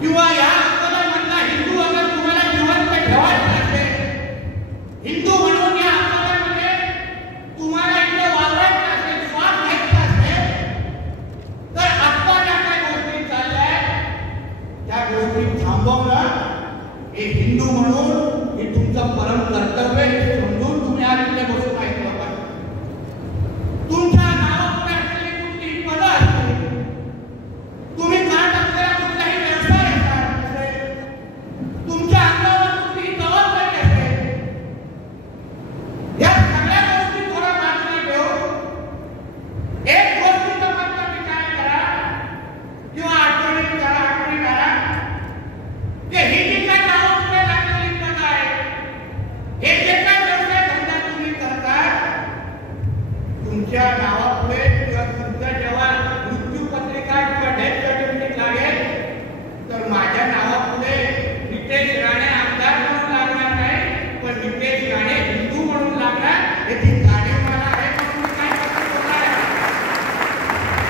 किंवा या अकोल्यामधला हिंदू अगर तुम्हाला जिवंत ठेवायचा असेल, हिंदू म्हणून या अकोल्यामध्ये तुम्हाला इथे वावरायचं असेल, श्वास घ्यायचा असेल, तर आता ज्या काही गोष्टी चालल्या त्या गोष्टी थांबवणं हे हिंदू म्हणून हे तुमचं परम कर्तव्य आहे, समजून तुम्ही आज इथे बसून ऐकलं पाहिजे. तुमच्या नावापुढे असलेली कुठलीही पदं असतील, तुम्ही करत असलेला कुठलाही व्यवसाय असेल, तुमच्या अंगावर कुठलीही जबाबदारी असेल, या सगळ्या गोष्टी थोडा बाजूला ठेवून एक गोष्टीचा फक्त विचार करा किंवा आठवणी करा की ही जी काय नावापुढे लागलेली पदं आहे, हे जे काय व्यवसाय धंदा तुम्ही करता, तुमच्या नावापुढे किंवा तुमच्या जेव्हा मृत्यू पत्रिका किंवा डेथ सर्टिफिकेट लागेल तर माझ्या नावापुढे नितेश राणे आमदार म्हणून लागणार नाही, पण नितेश राणे हिंदू म्हणून लागणार. याची जाणीव मला आहे, म्हणून काय बोलणार आहे.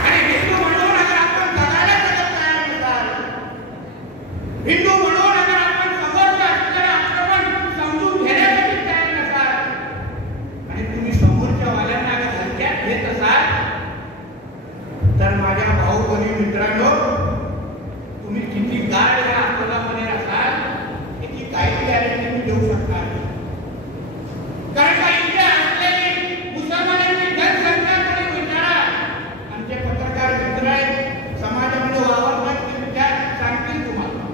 आणि हिंदू म्हणून अगर आपण जगायला जगत तयार नसाल, हिंदू म्हणून अगर आपण समोरचं असलेलं आक्रमण समजून घेण्यासाठी तयार नसाल आणि तुम्ही समोरच्या वाल्यांना अगर हलक्यात घेत असाल, तर माझ्या भाऊ बहिणी मित्रांनो, तुम्ही किती गाढ या अकोलामध्ये असाल याची काही गॅरंटी मी देऊ शकणार नाही. कारण का इथे असलेली मुसलमानांची जनसंख्या कोणी विचारा, आमचे पत्रकार मित्र आहेत, समाजामध्ये वावरतात, ते विचार सांगतील तुम्हाला.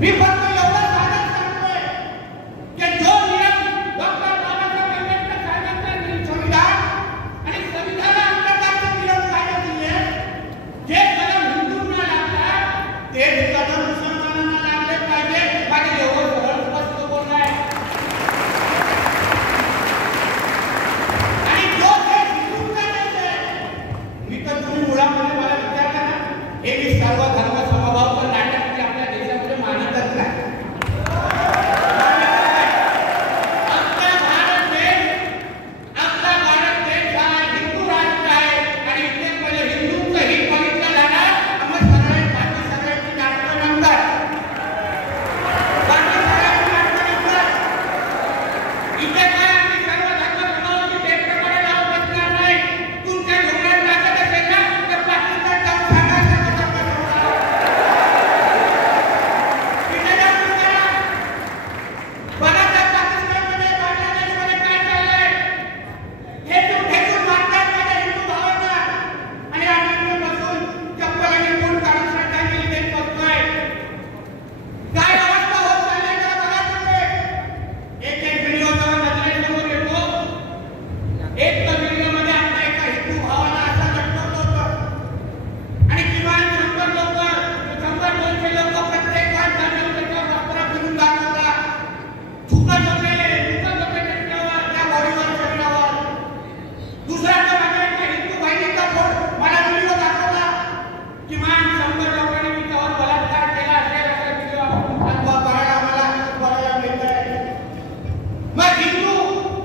मी फक्त एवढं साधन सांगतोय की जो नियम डॉक्टर बाबासाहेब आंबेडकर साहेबांचा संविधान आणि संविधानाअंतर्गत नियम कायदा दिले, जे कलम हिंदूंना लागतात तेच कलम मुसलमानांना लागले पाहिजे. माझे एवढं सरळ स्पष्ट बोलणं आहे. आणि जो देश हिंदूंचा देश आहे, मी तर तुम्ही मुळामध्ये मला विचारलं ना, हे मी सर्व धर्म समभावचं नाटक की आपल्या देशामध्ये मानतच नाही. आपला भारत देश हा हिंदू राष्ट्र आहे आणि इथे पहिले हिंदूंचं हित बघितलं जाणार, मग बाकी सगळ्यांची नाटकं नंतर. इथे काय आम्ही सर्व धर्म समभावाची त्याप्रमाणे लावत बसणार नाही. तुमच्या डोक्यात लागत असेल ना तर पाकिस्तान जाऊन सांगा सर्व धर्म समभाव. तिथे जाऊन विचारा. बघा त्या पाकिस्तानमध्ये, बांगलादेशमध्ये काय चाललंय. ठेचून मारतात माझ्या हिंदू भावांना आणि आम्ही इथे बसून चप्पल आणि बूट काढून श्रद्धांजली देत बसतोय. काय अवस्था होत चालली आहे जरा बघा तुम्ही. एक व्हिडिओ जरा नजरेसमोर येतो. एक तर व्हिडिओमध्ये आपल्या एका हिंदू भावाला असं लटकवलं होतं आणि किमान 100 लोक 100-200 लोक प्रत्येक माणसाने त्याच्यावर वस्त्र फिरून जात होता. झुकत होते त्याच्यावर, त्या बॉडीवर, शरीरावर. दुसरा तर माझ्या एका हिंदू बहिणीचा फोन मला व्हिडिओ दाखवला. किमान 100 लोकांनी तिच्यावर बलात्कार केला असेल असा व्हिडिओ आम्हाला बघायला मिळतंय. मग हिंदू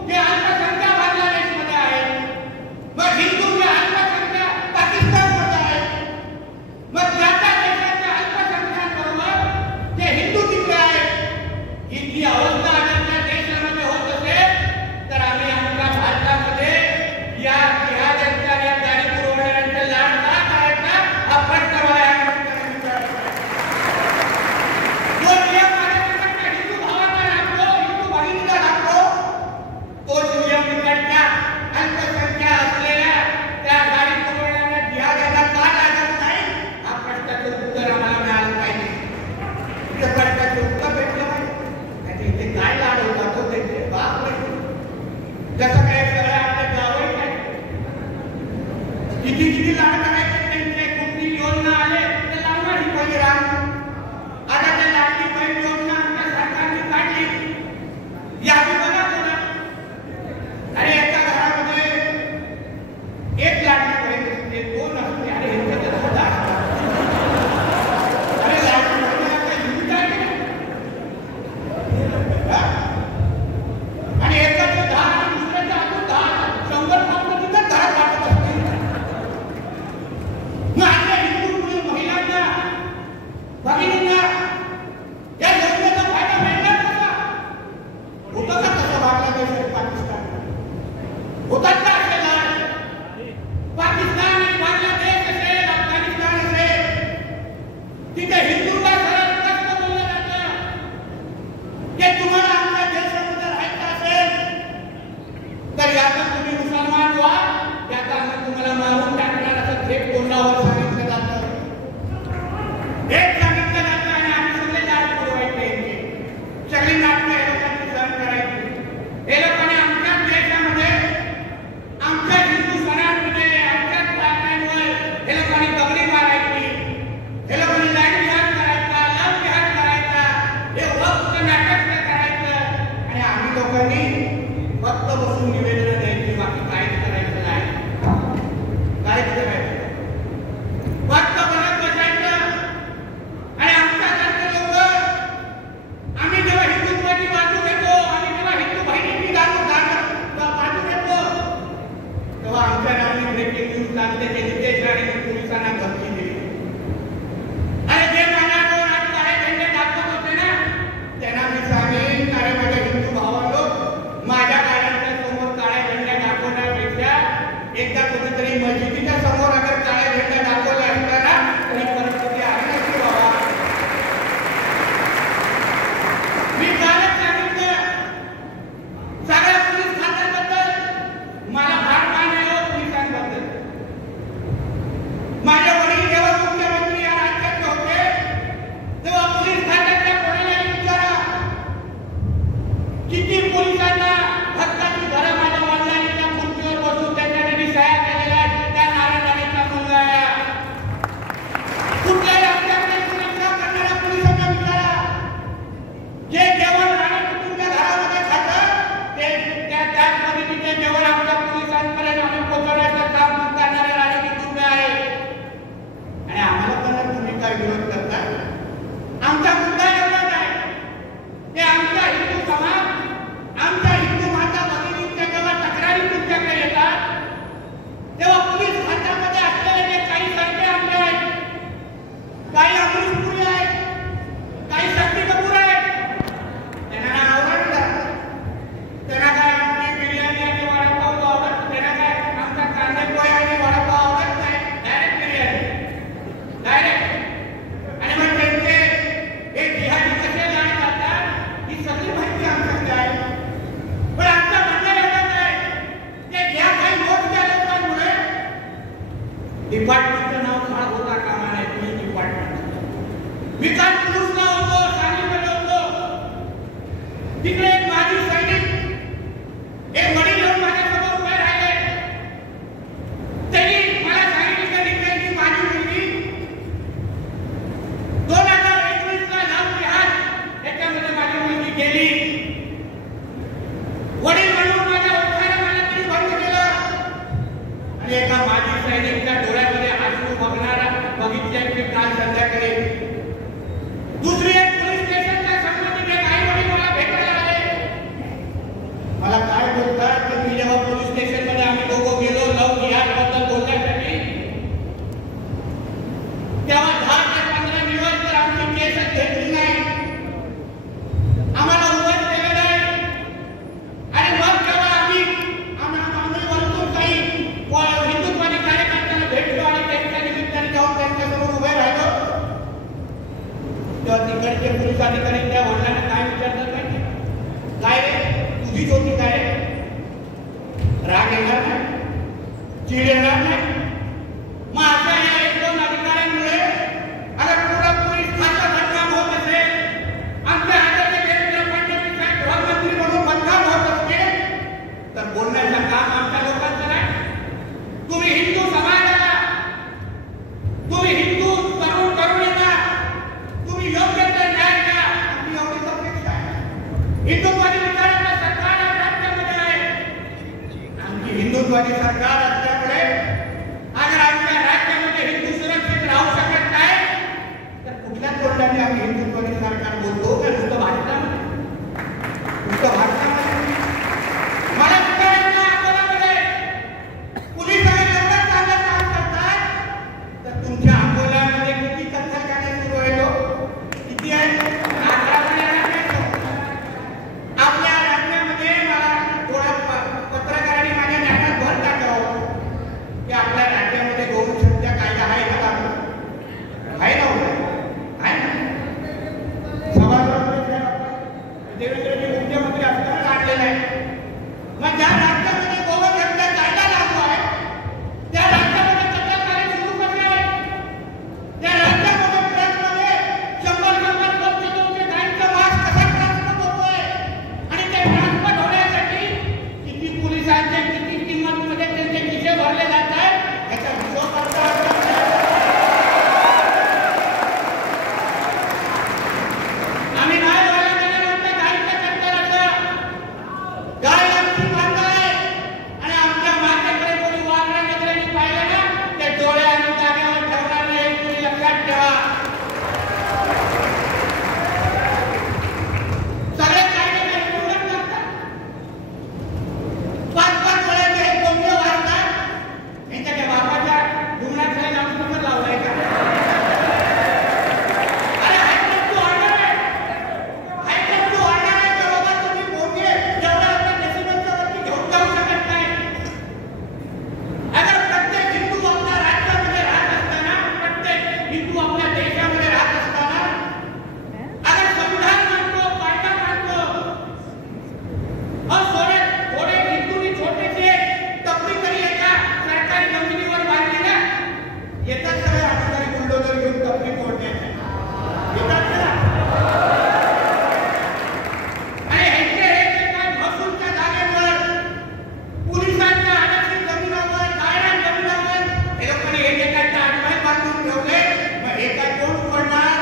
जे अल्पसंख्याक बांगलादेशमध्ये आहेत, मग हिंदू जे अल्पसंख्याक पाकिस्तानमध्ये आहेत, मग त्या त्या देशाच्या अल्पसंख्याकांबरोबर जे हिंदू तिथे आहेत, ही जी अवस्था अगर त्या देशामध्ये होत असेल तर आम्ही आमच्या भारतामध्ये या जिहाद्यांच्या, या गाडी पुरवणाऱ्यांचा लाड का करायचा हा प्रश्न मला या ठिकाणी विचारायचा आहे. जो नियम माझ्याकडच्या हिंदू भावांना लागतो, हिंदू भगिनीला लागतो, तोच नियम तिकडच्या अल्पसंख्याक असलेल्या त्या गाडी पुरवणाऱ्या जिहाद्यांना का लागत नाही हा प्रश्नाचं उत्तर आम्हाला मिळालं पाहिजे. त्या प्रश्नाचं उत्तर भेटलं पाहिजे. आणि इथे काय लाड होतात हो त्यांचे बाप रे. जसं काय सगळं आपल्या गावही काय किती लाड करायचे त्यांचे. कुठली योजना आले तर लावणार ही पहिली रांग. आता त्या लाडकी बहीण योजना आमच्या सरकारने काढली. यादी बघा कोणा. अरे एका घरामध्ये एक लाडकी बहीण असते, 2 असते. अरे ह्यांच्या तर 10 असतात. अरे लाडकी बहिणीला काही लिमिट आहे का? आणि एकाचे 10 आणि दुसऱ्याचे अजून 10, 100 पावलं तिथं घरात वाटत असतील. मग आपल्या हिंदू महिलांना, भगिनींना या योजनेचा फायदा मिळणार कसा? होतं का तसं बांगलादेश आणि पाकिस्तान? होतात का असे लाड? पाकिस्तान आणि बांगलादेश असेल, अफगाणिस्तान असेल, तिथे हिंदूंना सरळ स्पष्ट बोललं जातं की तुम्हाला आमच्या देशामध्ये राहायचं असेल तर याचा तुम्ही मुसलमान व्हा, याचा आम्ही तुम्हाला मारून टाकणार असं थेट तोंडावर सांगितलं जातं. हेच सांगितलं जातं आणि आम्ही सगळे लाड पुरवायचे यांचे. सगळी नाटकं हे लोकांनी सहन करायची. हे लोकांनी आमच्याच देशामध्ये, आमच्या हिंदू सणांमध्ये, आमच्याच पायऱ्यांवर हे लोकांनी दगडी मारायची. हे लोकांनी लाईट जिहाद करायचा, लव जिहाद करायचा, हे वक्त नाटक करायचं आणि आम्ही लोकांनी फक्त बसून निवेदन द्यायची, बाकी काहीच करायचं नाही. काहीच करायचं फक्त बघत बसायचं. आणि आमच्यासारखे लोक, आम्ही जेव्हा हिंदुत्वाची बाजू घेतो, आम्ही जेव्हा हिंदू बहिणीची बाजू घेतो, तेव्हा आमच्या नावाने ब्रेकिंग न्यूज लागते ते नितेश राणेंनी पोलिसांना धमकी दिली. अरे जे माझ्यावर आज काळे झेंडे दाखवत होते ना, त्यांना मी सांगेन, अरे माझ्या हिंदू भावांनो, माझ्या गाड्यांच्या समोर तिकडे एक माजी सैनिक एक वडील येऊन माझ्यासमोर उभे राहिले. त्यांनी मला सांगितलं की माझी मुलगी 2019ला लाल जिहाद याच्यामध्ये माझी मुलगी गेली. वडील म्हणून माझ्या ओठाने मला तिने बंद केलं आणि एका माजी सैनिकच्या डोळ्यामध्ये अश्रू बघितले की काल संध्याकाळी दुसरी एक पोलीस स्टेशनच्या संबंधित एक आई वडील मला भेटायला आले. मला काय बोलतात की मी जेव्हा पोलीस स्टेशनमध्ये आम्ही दोघं गेलो लव जिहादबद्दल बोलण्यासाठी तेव्हा 10 ते 15 दिवस तर आमची केस घेतली नाही, आम्हाला उभं केलं नाही. आणि मग जेव्हा आम्ही वरतून काही हिंदुत्वादी कार्यकर्त्यांना भेटलो आणि त्यांच्या निमित्ताने जाऊन त्यांच्यासमोर उभे राहिलो तेव्हा तिकडचे पोलीस अधिकारी त्या वडिलांना काय विचारतात माहिती? काय रे तुझीच होती काय? राग येणार नाही, चीड येणार नाही? मग अशा या 1-2 अधिकाऱ्यांमुळे अगर पुरा पोलीस खातं बदनाम होत असेल, आमच्या आदरणीय देवेंद्र फडणवीस साहेब गृहमंत्री म्हणून बदनाम होत असतील तर बोलण्याचं काम आमच्या लोकांचं नाही. तुम्ही हिंदू समाजाला, तुम्ही हिंदू तरुण तरुणींना तुम्ही योग्य ते न्याय द्या, आमची एवढीच अपेक्षा आहे. हिंदुत्वादी विचारांचं सरकार राज्यामध्ये आहे. आमची हिंदुत्वादी सरकार असल्यामुळे अगर आमच्या राज्यामध्ये हिंदू सुरक्षित राहू शकत नाही तर कुठल्या तोंडाने आम्ही हिंदुत्वादी सरकार बोलतो का नुसतं भारतामध्ये? नुसतं भारतामध्ये मला विचारायचं अकोल्यामध्ये पोलीस एवढं चांगलं काम करतात तर तुमच्या अकोल्यामध्ये किती कत्तलखाने सुरू आहे? किती आहे? आपल्या राज्यामध्ये मला थोड्या पत्रकारांनी माझ्या ज्ञानात भर टाकावं की आपल्या राज्यामध्ये गौरक्षणच्या कायदा आहे का? आहे ना? आहे ना? सभागृह देवेंद्रजी मुख्यमंत्री असताना काढलेला आहे. मग ज्या राज्यामध्ये गौरक्षणचा कायदा लागू आहे त्या राज्यामध्ये कत्तलखाने सुरू कसे आहे? त्या राज्यामध्ये ट्रकमध्ये 100-200 गायींचा मांस कसा ट्रान्सपोर्ट होतोय आणि ते ट्रान्सपोर्ट होण्यासाठी किती पोलिसांचे किती किंमतमध्ये त्यांचे खिसे भरले जात आहेत याचा हिशोब करता आम्ही नाही व्हायला गेल्यानंतर गायीच्या कत्तलाचं गाय आमची माता आहे आणि आमच्या मातेकडे कोणी वाघ्या नजरेने पाहिलं ना ते डोळे आम्ही जागेवर ठेवणार नाही, तुम्ही लक्षात ठेवा. सगळे कायदे काही पूर्ण करतात. 5-5 वेळेचे हे कोंबडे वाढतात. यांच्या त्या बापाच्या धुमणाखाली लाऊडस्पीकर लावलाय का? अरे हायकोर्ट ऑर्डर आहे. हायकोर्ट ऑर्डर आहे की बाबा तुम्ही कोंबडे जेवढं आपल्या डेसिबलच्या वरती घेऊन जाऊ शकत नाही. अगर प्रत्येक हिंदू आपल्या राज्यामध्ये राहत असताना, प्रत्येक हिंदू आपल्या देशामध्ये राहत असताना अगर संविधान मानतो, कायदा मानतो, और थोडे हिंदूंनी छोटेसे टपरी तरी एका सरकारी जमिनीवर बांधली ना, येतात सगळे अधिकारी बुलडोजर घेऊन टपरी तोडण्याचे येतात ना. आणि ह्यांचे हे काय महसूलच्या जागेवर, पोलिसांच्या आरक्षित जमिनीवर, गायरान जमिनीवर हे लोकांनी एकेकाच्या आडमाई बांधून ठेवले. मग हे काय कोण उघडणार?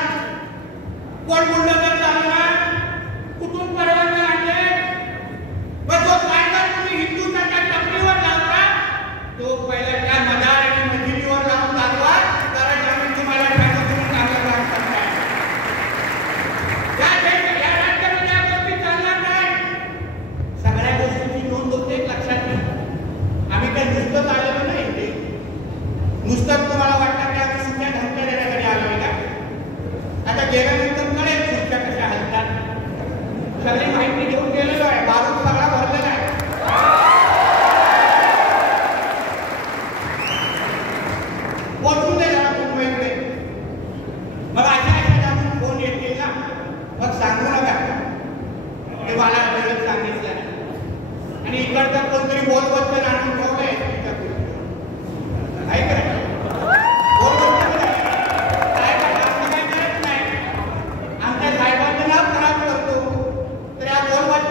कोण बुलडोजर चालवणार? कुठून परवानगी आणले? मग जो कायदा तुम्ही हिंदूंच्या त्या टपरीवर लावता तो पहिला त्या मदार आणि मशिदीवर लावून चालवा, कारण आम्ही तुम्हाला ठाकून चांगलं काम करताय. या राज्यामध्ये या गोष्टी चालणार नाही. सगळ्या गोष्टींची नोंद होते, लक्षात घ्या. आम्ही काही नुसतंच आलेलो नाही इथे. नुसतंच तुम्हाला वाटतं की आम्ही सुट्या धमक्या देण्यासाठी आलोय का? आता गेल्यानंतर कळेल सुट्या कशा हलतात. सगळी माहिती घेऊन गेलेलो आहे. बारूद सगळा भरलेला आहे. पोचून दे जरा मुंबईकडे. मग अशा जाऊन फोन येतील ना, मग सांगू नका हे मला वेळेत सांगितलं आणि इकडचं कोणतरी बोलबच्चन आणून ठेवलंय काय करायचं? बोलबच्चन काय करत नाही. आमच्या साहेबांचं नाव खराब करतो तर या बोलबच्चन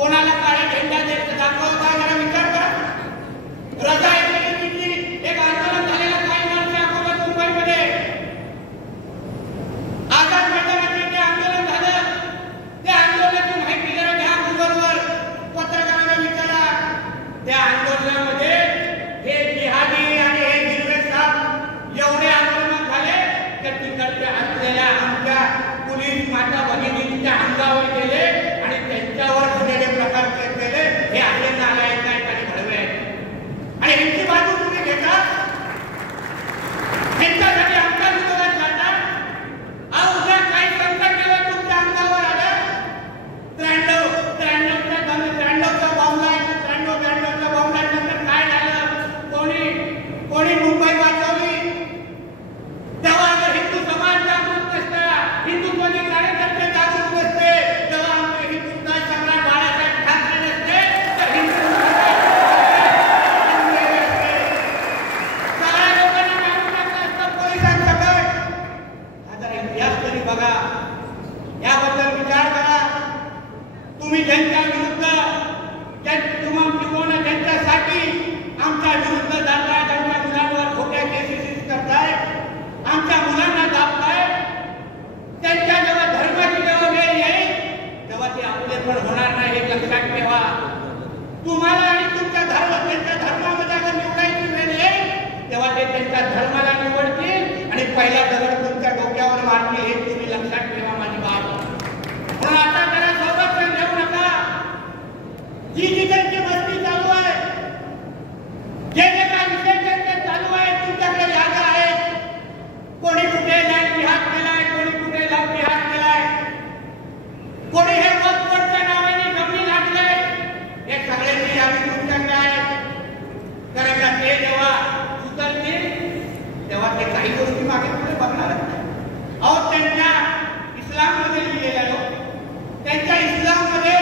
कोणाला काळा झेंडा दाखवता जरा विचार करा. रजा एकमेकींची एक आंदोलन झालेलं काही माणसं अकोला मुंबईमध्ये आझाद मैदानाचे जे आंदोलन झालं त्या आंदोलनाची माहिती जरा घ्या. गुगलवर पत्रकारांना विचारा. त्या आंदोलनामध्ये हे जिहादी आणि हे हिरवे साप एवढे आंदोलन झाले तर तिकडच्या असलेल्या आमच्या पोलीस माता भगिनींच्या अंगावर गेले आणि त्यांच्यावर झालेले प्रकार केले. हे असे नालायक आहेत आणि भडवे आहेत आणि ह्यांची बाजू तुम्ही घेता. ह्यांच्यासाठी आमच्या विरोधात जाता. उद्या काही संकट केलं तुमच्या अंगावर आलं 93चा बॉम्बला 93च्या बॉम्बल्यानंतर काय झालं. कोणी मुंबई वाचवली. तेव्हा अगर हिंदू समाज जागृत नसता, हिंदुत्वाचे कार्यकर्ते जागृत नसते, तेव्हा आमचे हिंदुत्व सम्राट बाळासाहेब ठाकरे नसते तर हिंदू सगळ्या लोकांना मारून टाकलं असतं पोलिसांसकट. आता इतिहास तरी बघा. याबद्दल विचार करा. तुम्ही ज्यांच्या विरुद्ध ज्यांच्यासाठी आमच्या विरुद्ध जाताय, त्यांच्या मुलांवर खोट्या केसेस करताय, आमच्या मुलांना दाबताय, त्यांच्या जेव्हा धर्माची जेव्हा वेळ येईल तेव्हा ते आपले पण होणार नाही हे लक्षात ठेवा. तुम्हाला आणि तुमच्या त्यांच्या धर्मामध्ये अगर निवडायची वेळ येईल तेव्हा ते त्यांच्या धर्माला निवडतील आणि पहिला दगड तुमच्या डोक्यावर मारतील हे तुम्ही लक्षात ठेवा माझी बाब. म्हणून आता त्याला सोबत घेऊ नका. जी त्यांची मस्ती चालू आहे, जे काय विषय त्यांचे चालू आहे, तुमच्याकडे जागा आहे. कोणी कुठे लाईट बिहार केलाय, कोणी कुठे लव बिहार केलाय, कोणी हे वक्फच्या नावाने जमीन आणलंय. हे सगळ्याची यादी तुमच्याकडे आहे. कारण का ते जेव्हा उतरतील तेव्हा ते काही गोष्टी मागे पुढे बघणार नाही. अहो त्यांच्या इस्लाममध्ये लिहिलेलं त्यांच्या इस्लाममध्ये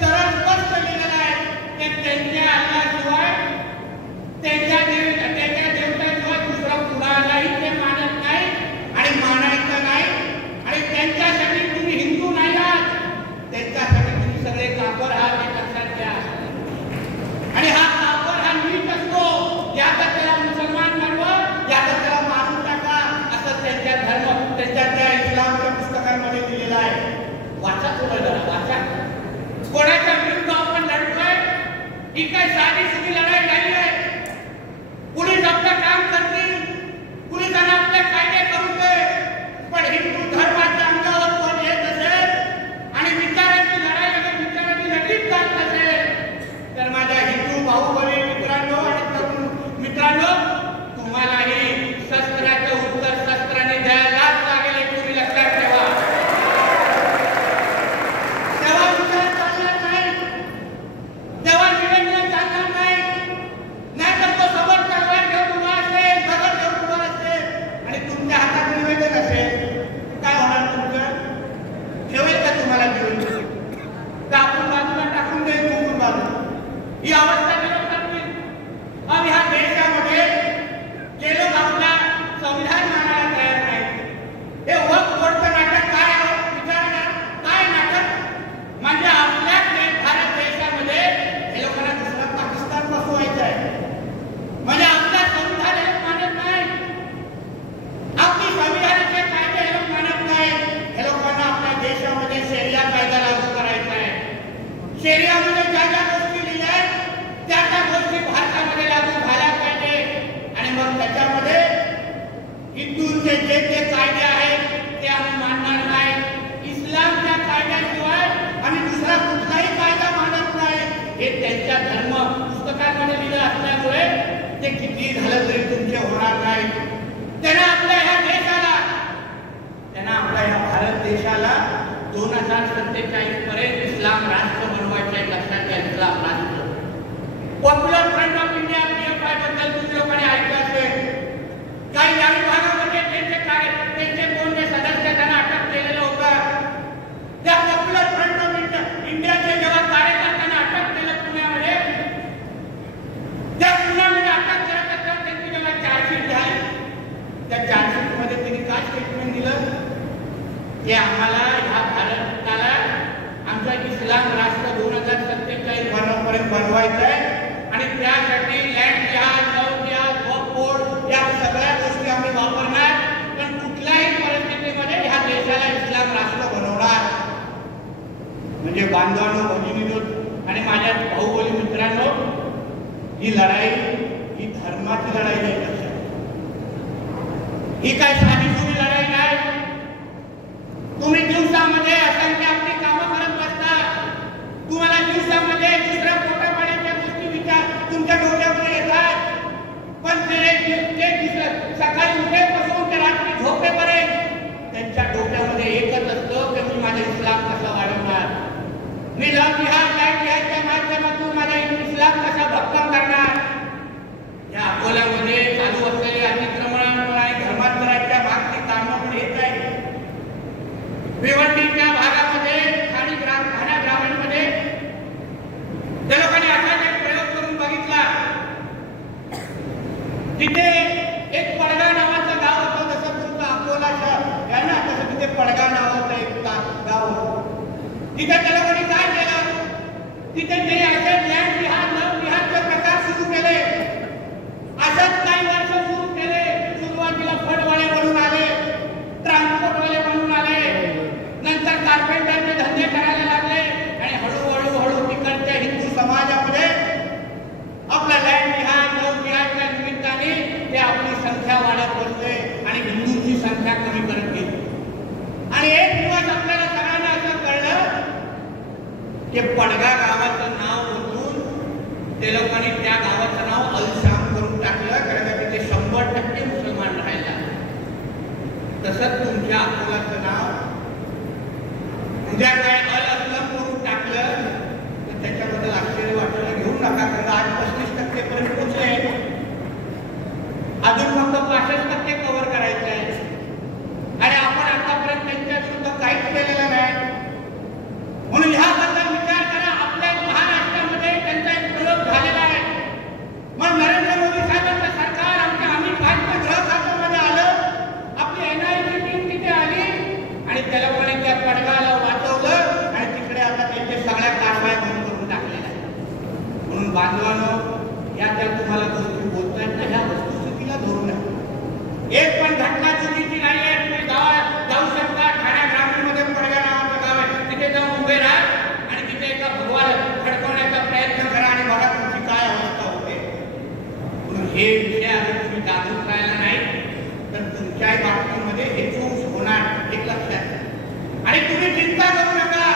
सरळ स्पष्ट लिहिलेलं आहे की त्यांच्या अल्लाशिवाय त्यांच्या देवताशिवाय दुसरा कुणालाही ते मानत नाही आणि मानायचं नाही. आणि त्यांच्यासाठी तुम्ही हिंदू नाही आहात, त्यांच्यासाठी तुम्ही सगळे कापर आहात हे लक्षात घ्या. आणि हा कापर हा नीट असतो. याचा त्याला मुसलमान बनवा, याचा त्याला मारून टाका असं त्यांच्या त्या इस्लामच्या पुस्तकांमध्ये लिहिलेलं आहे. वाचा थोडं जरा वाचा. कोणाच्या विरुद्ध आपण लढतोय ही काय साधी सुधी लढाई झाली आहे. पोलीस आपलं काम करतील, पोलिसांना आपले कायदे करू दे, पण हिंदू धर्माच्या अंगावर कोण येत असेल आणि विचारांची लढाई अगर विचारांची लगेच जात नसेल तर माझ्या हिंदू भाऊ बहीण मित्रांनो आणि तरुण मित्रांनो तुम्हालाही शस्त्राचं उत्तर शस्त्राने द्यायलाच लागेल हे तुम्ही लक्षात ठेवा. तेव्हा विचार चालणार नाही, तेव्हा निवेदन चालणार नाही. नाहीतर तो समोर तलवार घेऊन उभा असेल, दगड घेऊन उभा असेल आणि तुमच्या हातात निवेदन असेल काय होणार तुमचं? ठेवेल का तुम्हाला घेऊन? तर आपण बाजूला टाकून देईल चुकून बाजू. ही अवस्था निर्माण होईल. अब ह्या देशामध्ये जे लोक आपला संविधान मानायला तयार नाही. हे वक्फ बोर्डचं नाटक काय आहे विचारा. काय नाटक? म्हणजे आपल्या भारत देशामध्ये हे लोकांना दुसरा पाकिस्तान बसवायचं आहे. म्हणजे आपल्या संविधान हे मानत नाही, आपली संविधानाचे कायदे हे लोक मानत नाही. हे लोकांना आपल्या देशामध्ये शरिया कायदा लागू करायचा आहे. शरियामध्ये ज्या ज्या गोष्टी लिहिल्या आहेत त्या त्या गोष्टी भारतामध्ये लागू झाल्या पाहिजे. आणि मग त्याच्यामध्ये हिंदूंचे जे जे कायदे आहेत ते आम्ही मानणार नाही. इस्लामच्या कायद्याशिवाय आम्ही दुसरा कुठलाही कायदा मानत नाही हे त्यांच्या धर्म पुस्तकांमध्ये लिहिलं असल्यामुळे ते किती झालं तरी तुमचे होणार नाही. त्यांना आपल्या ह्या भारत देशाला 2047 पर्यंत इस्लाम राष्ट्र बनवायचे लक्षात घ्या. इस्लाम राष्ट्र. Popular front of India PFI बद्दल तुम्ही लोकांनी ऐकलं असेल. काही ग्रामीण भागामध्ये त्यांचे कोण जे सदस्य त्यांना अटक केलेलं होतं. त्या पॉप्युलर फ्रंट ऑफ इंडियाचे जेव्हा कार्यकर्त्यांना अटक केलं पुण्यामध्ये, त्या पुण्यामध्ये अटक करत असताना त्यांची जेव्हा चार्जशीट झाली त्या चार्जशीटमध्ये त्यांनी काय स्टेटमेंट दिलं की आम्हाला ह्या भारताला आमचा इस्लाम राष्ट्र 2047 बनवायचं आहे आणि त्यासाठी लँड जिहाद, लव्ह जिहाद, वक्फ बोर्ड या सगळ्या गोष्टी आम्ही वापरणार. पण कुठल्याही परिस्थितीमध्ये ह्या देशाला इस्लाम राष्ट्र बनवणार. म्हणजे बांधवांनो, भगिनींनो आणि माझ्या भाऊबोली मित्रांनो, ही लढाई ही धर्माची लढाई आहे. ही काय साधी सुधी लढाई नाही. तुम्ही दिवसामध्ये असंख्य आपली कामं करत बसता. तुम्हाला दिवसामध्ये दुसऱ्या पोटा पाण्याच्या गोष्टी विचार तुमच्या डोक्यामध्ये येतात. पण ते सकाळी उठेपासून ते रात्री झोपेपर्यंत त्यांच्या डोक्यामध्ये एकच असतं की मी माझा इस्लाम कसा वाढवणार, मी लव्ह जिहाद, लँड जिहादच्या माध्यमातून माझा इस्लाम कसा भक्कम करणार. या अकोल्यामध्ये चालू असलेले अतिक्रमण आणि धर्मांतराच्या मागची कामं पण येत आहे. भिवंडीच्या भागामध्ये ठाणे ग्रामीणमध्ये त्या लोकांनी असाच एक प्रयोग करून बघितला. तिथे एक पडगा नावाचं गाव होतं. जसं तुमचं अकोला आहे ना, तसं तिथे पडगा नावाचं एक गाव होतं. तिथे त्या लोकांनी काय केलं, तिथे ते असे लँड जिहाद, लव्ह जिहादचे प्रकार सुरू केले. असंच काही वर्ष सुरू केले. सुरुवातीला फळवाले बनून आले, ट्रान्सपोर्टवाले बनून आले, नंतर कार्पेंटरचे धंदे करायला लागले आणि हळूहळू तिकडच्या हिंदू समाजामध्ये आपला लँड जिहाद, लव्ह जिहादच्या निमित्ताने ते आपली संख्या वाढत बसले आणि हिंदूंची संख्या कमी करत गेली. आणि एक दिवस आपल्याला सगळ्यांना असं कळलं की पडगा गावाचं नाव बदलून ते लोकांनी त्या गावाचं नाव अल-शाम करून टाकलं. कारण तिथे 100% मुसलमान राहिला. तसंच तुमच्या अकोलाचं नाव उद्या काय अल-अस्लम करून टाकलं तर त्याच्याबद्दल आश्चर्य वाटायला घेऊ नका. कारण आज 35% पर्यंत पोहोचले. अजून फक्त 65% कव्हर करायचं आहे आणि आपण आतापर्यंत त्यांच्या विरुद्ध काहीच केलेलं नाही. म्हणून ह्याबद्दल विचार करा. आपल्या महाराष्ट्रामध्ये त्यांचा एक प्रयोग झालेला आहे. मग नरेंद्र मोदी साहेबांचं सरकार आमच्या अमित भाजपा गृह खात्यामध्ये आलं. आपली NIA टीम तिथे आली आणि त्या लोकांनी त्या पडगाला वाचवलं आणि तिकडे आता त्यांच्या सगळ्या कारवाया बंद करून टाकलेल्या आहेत. म्हणून बांधवांनो, या त्या तुम्हाला गोष्टी बोलतायत ना, ह्या वस्तुस्थितीला धरू नका. एक पण घटना चुकीची नाही आहे. तुम्ही गावात जाऊ शकता. ठाणे ग्रामीणमध्ये पडगा नावाचं गाव आहे. तिथे जाऊन उभे राहा आणि तिथे एका भगवान खडकवण्याचा प्रयत्न करा आणि बघा तुमची काय अवस्था होते. म्हणून हे विषय अगर तुम्ही जागरूक राहिला नाही तर तुमच्याही बाबतीमध्ये हे चूक होणार, एक लक्षात. आणि तुम्ही चिंता करू नका.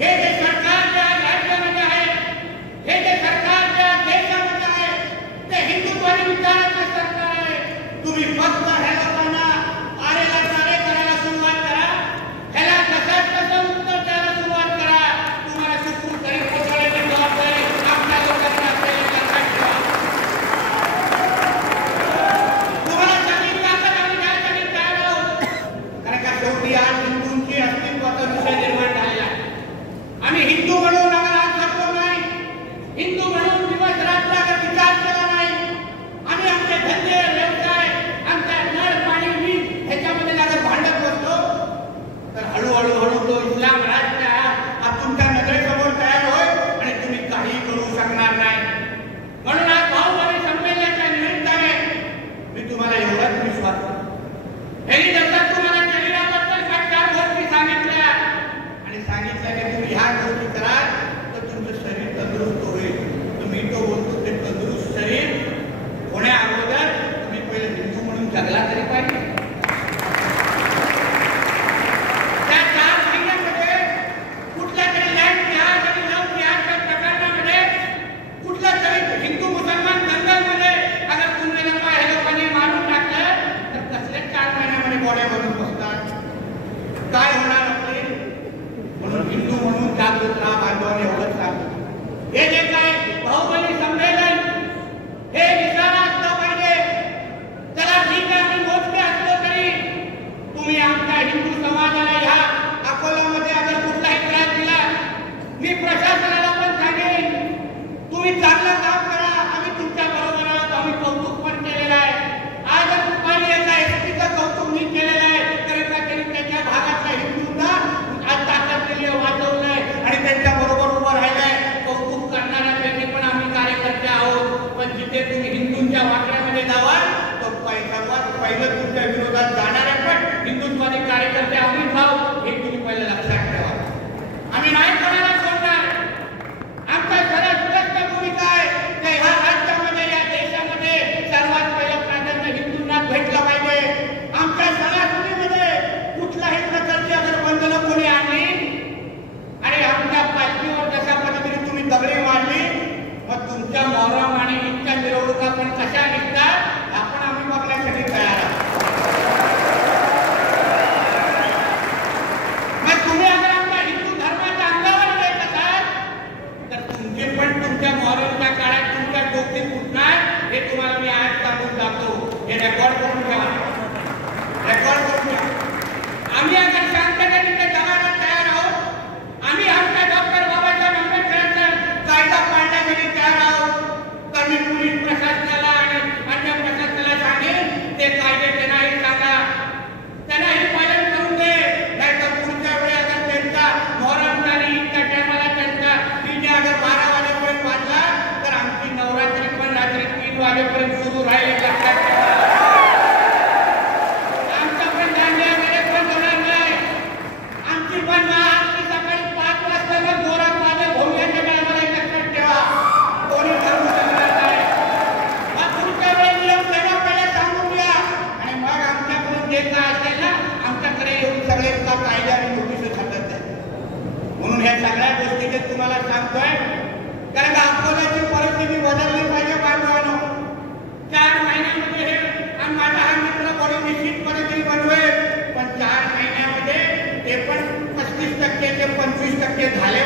हे जे सरकार ज्या राज्यामध्ये आहे, हे जे सरकार ज्या देशामध्ये आहे, ते हिंदुत्वादी विचाराचं सरकार आहे. तुम्ही फक्त ह्या लोकांना आरेला तारे करायला सुरुवात करा. ह्याला कसं कसं उत्तर द्यायला सुरुवात करा. तुम्हाला सुखरूप तरी पोहोचवण्याची जबाबदारी आपल्या लोकांना असलेली लक्षात ठेवा. तुम्हाला सगळी ताकद आम्ही द्यायसाठी तयार आहोत. कारण का शेवटी आज हिंदूंची अस्तित्वाचा विषय निर्माण झालेला आहे. आम्ही हिंदू म्हणून आम्हाला आज जगलो नाही. हिंदू म्हणून दिवस रात्र अगर विचार केला नाही. आम्ही आमचे धंदे, व्यवसाय, आमच्या नळ, पाणी, वीज ह्याच्यामध्ये अगर भांडत बसतो तर हळूहळू तो इस्लाम राष्ट्र हा तुमच्या नजरेसमोर तयार होईल आणि तुम्ही काही करू शकणार नाही. म्हणून आज बाहुबली संमेलनाच्या निमित्ताने मी तुम्हाला एवढाच विश्वास हे जसं तुम्हाला शरीराबद्दल काही 4 गोष्टी सांगितल्या आणि सांगितल्या की तुम्ही ह्या गोष्टी कराल तर तुमचं शरीर तंदुरुस्त होईल. तर मी तो बोलतो ते तंदुरुस्त शरीर होण्या अगोदर तुम्ही पहिले हिंदू म्हणून जगला तरी पाहिजे. त्या 4 महिन्यामध्ये कुठल्या तरी लँड जिहाद आणि लव्ह जिहादच्या प्रकरणामध्ये कुठल्या तरी हिंदू मुसलमान दंगलमध्ये अगर तुम्ही हे लोकांनी मारून टाकलं तर कसल्या 4 महिन्यामध्ये बॉड्या भरून बसतात, काय होणार आपले. म्हणून हिंदू तुम्हाला सांगतोय, कारण का अकोल्याची परिस्थिती बदलली पाहिजे बांधवांनो. 4 महिन्यामध्ये हे आणि माझा हा मित्र बरी निश्चितपणे तरी बनवेल, पण 4 महिन्यामध्ये ते पण 35% ते 25% झाले